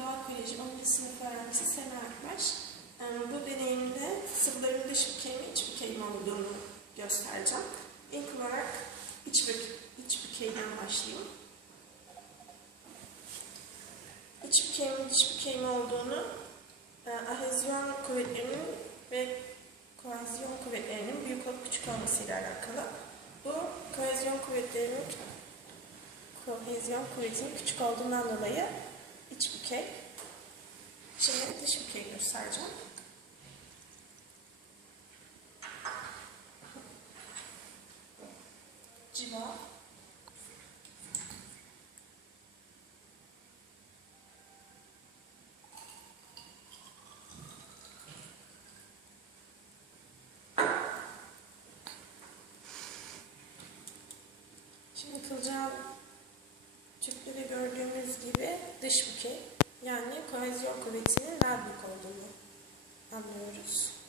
Doğa Koleji 10. sınıf öğrencisi Sena Akbaş. Ee, Bu deneyimde sıvıların dış bükeyimi iç bükeyimi olduğunu göstereceğim. İlk olarak iç, bük iç bükeyden başlayayım. İç bükeyimin dış bükeyimi olduğunu e, ahezyon kuvvetlerinin ve kohezyon kuvvetlerinin büyük olup küçük olmasıyla alakalı. Bu kohezyon kuvvetlerinin kohezyon kuvvetinin küçük olduğundan dolayı iç bükey. Şimdi dış bükey göstereceğim. Civa. Şimdi kılcal tüpte de gördüğümüz gibi dış bükey yani kohezyon kuvvetinin daha olduğunu anlıyoruz.